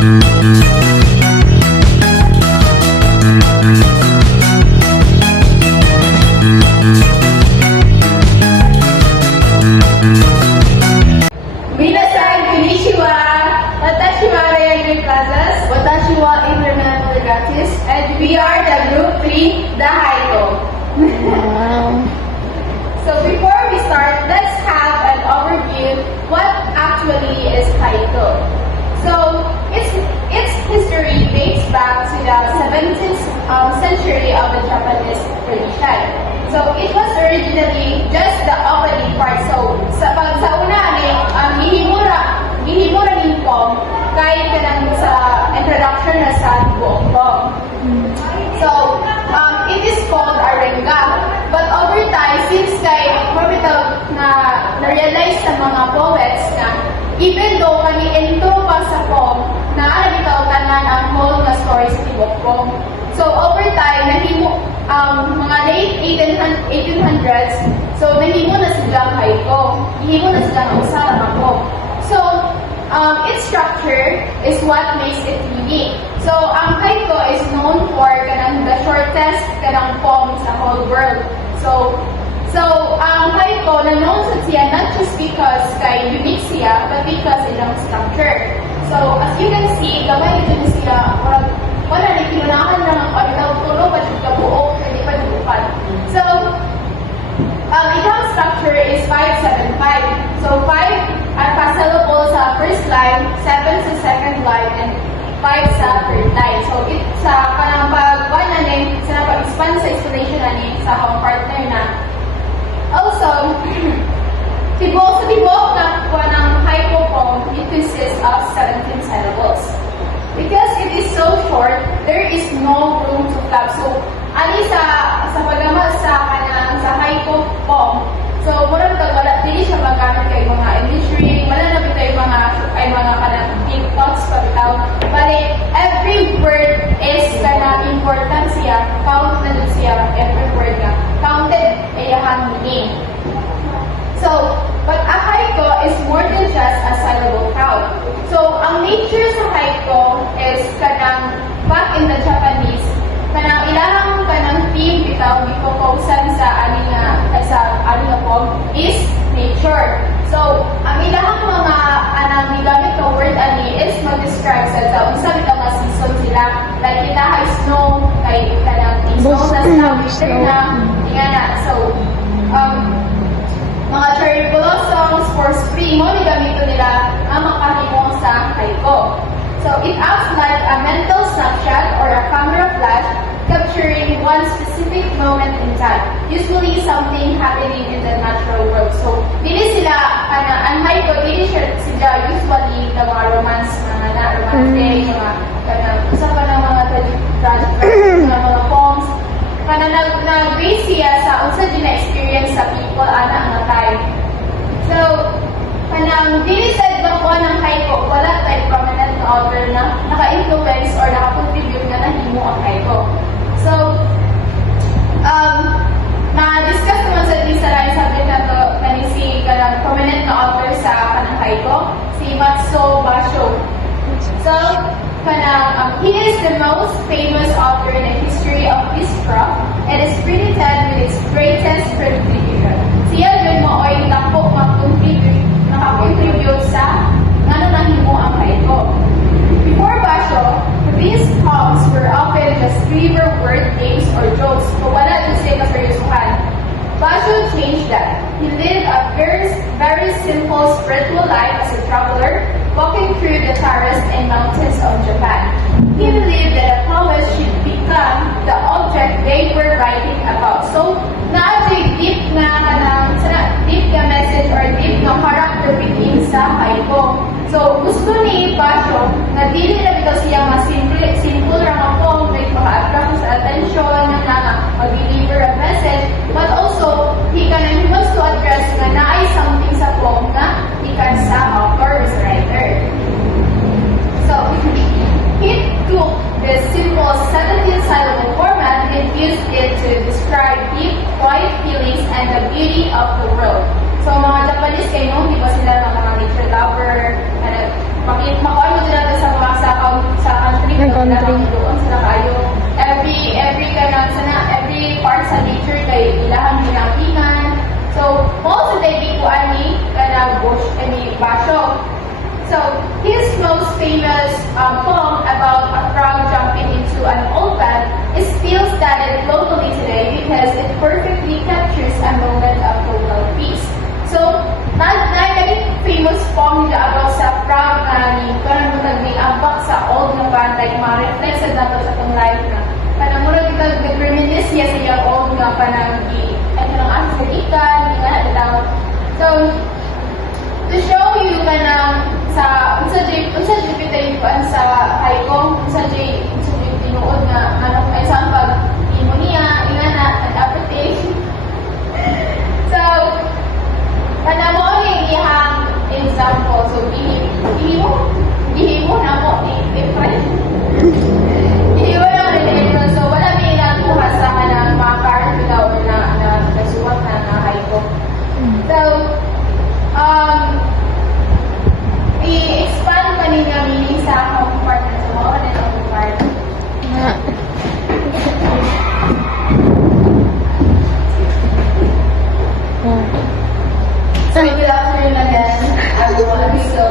Minasan, konnichiwa! Watashi wa Rayagri Plazas. Watashi wa Internet Legatis. And we are the Group 3, the Haiko. Wow. So before we start, let's have an overview what actually is Haiko. So its history dates back to the 17th century of the Japanese tradition. So it was originally just the opening part. So sa una ni gihimura ningkom kay kanang sa introduction na sa buong. So it is called arenga. But over time, since kay na-realize sa mga poets na even though kami intro pa sa poem, naaalabitaw tanan ang whole na stories sa Tibok. So over time, nahimo mga late 1800s, so nahimo na silang haiko. Nahimo na silang usa na poem. So its structure is what makes it unique. So ang haiko is known for kanang the shortest kanang poem sa whole world. So ang haiko na known sa siya not just because kay unique siya, but because ilang structure. So as you can see, gamay ito siya, wala na kinunahan lang ang oritaw tulo, but yung kabuok, hindi pa dupan. So itong structure is 5-7-5. So 5 are passable sa first line, 7 sa second line, and 5 sa third line. So sa kanang pagkuha na ni, sa pag-expand sa explanation na ni sa akong partner na. Also, tibok na kuha ng haiko poem, it consists of 17 syllables. Because it is so short, there is no room to flap. So, ani sa pagama sa kanang sa haiko poem, so murag wala dili siya magamit kay mga imagery, wala na bitay mga kanang deep thoughts pagtaw. Bali, every word is kanang important siya, count na dun siya every word nga. Counted iyahang meaning. So, but a haiko is more than just a syllable count. So, ang nature sa haiko is kanang back in the Japanese, kanang ilahang kanang theme bitaw gipokusan sa ani nga poem is nature. So, ang ilahang mga nigamit na word ani is mag-describe sa unsa bitaw nga season sila. Like kita ay snow, kay kanang snow na sa winter na, ingana. So, mga cherry blossoms for spring, mo nigamito nila ang makahimo sa haiko. So, it acts like a mental snapshot or a camera flash capturing one specific moment in time. Usually, something happening in the natural world. So, dili sila, ang haiko, dili sila usually the mga romance, mga romantic, mga isa pa ng mga tragic mga poems. Nag-base siya sa unsa din na experience sa people ana nga time. So, kanang dili sad ba ko ng haiko, wala tay prominent na author na naka-influence or naka-contribute na nahimo ang haiko. So, ma-discuss naman sa din sa line subject na to kani si kanang prominent na author sa kanang haiko, si Matsuo Basho. So, he is the most famous author in the history of this craft and is credited with its greatest contribution. Siya yun mo ay nakakontribute sa nahimo ang haiko. Before Basho, these poems were often just clever word games or jokes, but wala dun sila kaseryosohan. Basho changed that. He lived a very simple spiritual life as a traveler, walking through the forests and mountains of Japan. He believed that a poet should become the object they were writing about. So, naatoy deep na message or deep na character within sa haiko. So, gusto ni Basho na dili na bitaw siya mas simple lang ang poem, like maka-attract sa attention, na mag-deliver a message, but also, he wants to address na naay something sa poem na ikan sa author or sa writer. So, he took the simple 17-syllable format and used it to describe deep, quiet feelings and the beauty of the world. So, mga Japanese kayo, di ba sila mga nature lover, makuha mo din natin sa mga sa nature kay ilahang ginangkingan. So, most of the bikuan ni kanang bush ni Basyo. So, his most famous poem about a frog jumping into an old pan is still studied locally today because it perfectly captures a moment of total peace. So, naging famous poem nila about sa frog na ni parang may abak sa old na pan, like ma-reflect sa dato sa itong life na parang muna dito nag-reminisce niya sa iyang old nga panang ano lang asa sa ikan, hindi nga natatang. So, to show you kanang sa unsa jay pitayuan sa haikong unsa jay tinuod nga ano ay sa pag pneumonia ingana nag-appreciate. So kanamo ni iyang example, so gihimo na mo ni different gihimo na ni different, so wala mi ilang kuha sa kanang mga paragraph or na nagsuwat na haikong. So i-expand pa niya meaning sa akong partner. So, mga na akong partner. So, good afternoon again, everyone. So,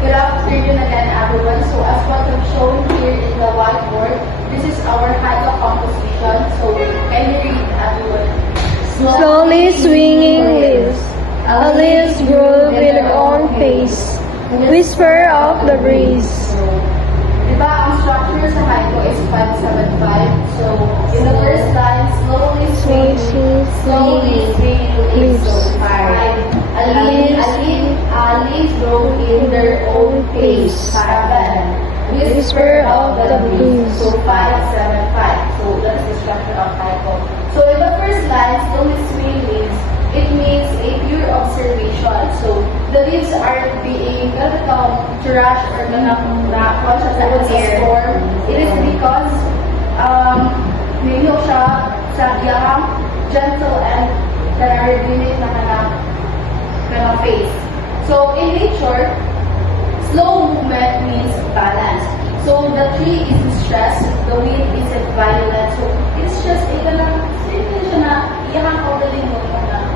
good afternoon again, everyone. So, as what I've shown here in the whiteboard, this is our Hydro composition. So, can you read, everyone? Slowly swinging leaves. A leaves grow with their own pace. Whisper of the breeze. Diba, ang structure sa haiku is 575. So, in the first line, slowly swinging, slowly swinging leaves. So, 5. A leaves grow in their own pace. 7. Whisper of the breeze. So, 575. So, that's the structure of haiku. So, in the first line, slowly swinging leaves, it means a pure observation. So, the leaves are being trash or conscious sa storm. It is because ninyo siya sa iyang gentle and regulate na kanang face. So, in nature, slow movement means balance. So, the tree is in stress, the wind is violent. So, it's just simple siya na iyang kaugaling mo na.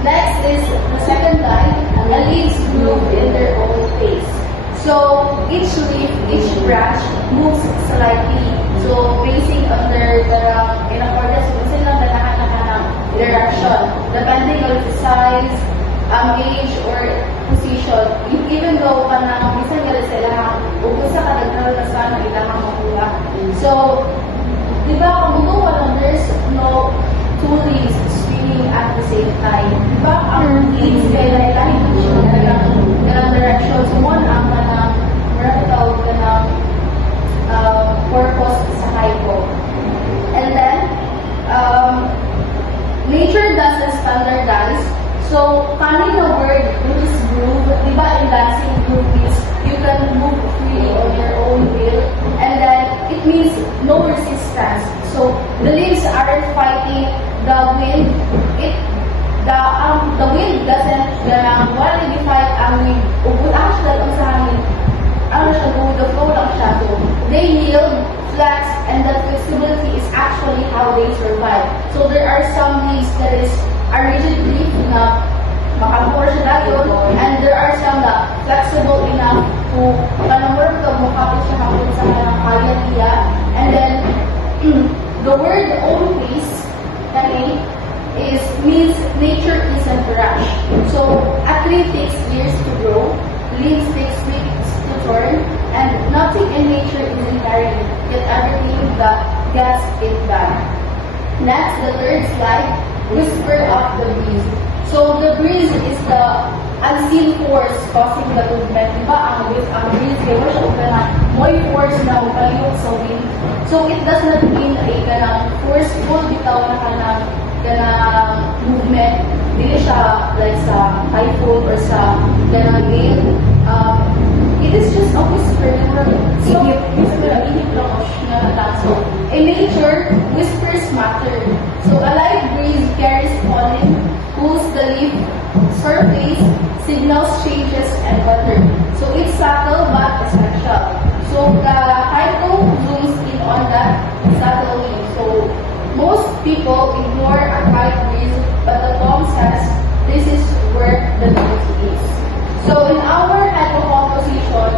Next is the second line, the leaves move in their own pace. So, each leaf, each branch moves slightly. So, basing on their in accordance with silang ganahan direction, depending on the size, age, or position. Even though bisan nga sila ubusa ka nagkaroon na sana ilang makuha. So, di ba, kung there's no two leaves spinning at the same time. Diba, ang leaves kaya lahi-lahi siya ganang direction. So, one ang purpose sa haiku. And then, nature doesn't standardize. So, kanina the word which is groove, diba, in dancing groove means you can move freely on your own will. And then, it means no resistance. So, the leaves aren't fighting the wind. The wind doesn't wala fight ang wind. Ubud actually ang sa hangin. Ano siya go, the flow lang siya. So, they yield, flex, and that flexibility is actually how they survive. So, there are some leaves that are rigid leaf na makamura siya dayon, and there are some na flexible enough to kanamura ito makapit siya hapon sa kanang kaya niya. And then, the word own pace means nature isn't rush. So, a tree takes years to grow, leaves takes weeks to turn, and nothing in nature is inherent, yet everything that gets it done. Next, the third slide, whisper of the breeze. So, the breeze is the unseen force causing the movement. Diba, ang breeze, kaya siya na may force na upaliyok sa wind. So, it does not mean a kanang forceful bitaw na kanang movement. Dili siya like sa typhoon or sa kanang gale. It is just a whisper. So, in nature, whispers matter. So, a light breeze carries pollen, cools the leaf surface, signals changes and weather. So, it's subtle but essential. So the hypo zooms in on the subtle wing. So most people ignore a kite breeze, but the poem says this is where the beauty is. So in our hypocomposition,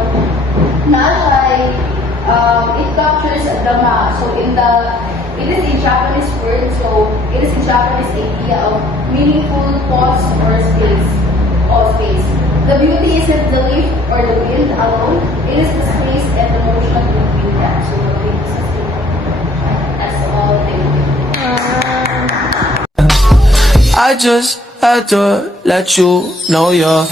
it captures the ma. So it is a Japanese word, so it is a Japanese idea of meaningful pause or space. The beauty isn't the leaf or the wind alone, it is the space and the motion between them. So the wind is the same. That's all. Thank you. I just had to let you know you're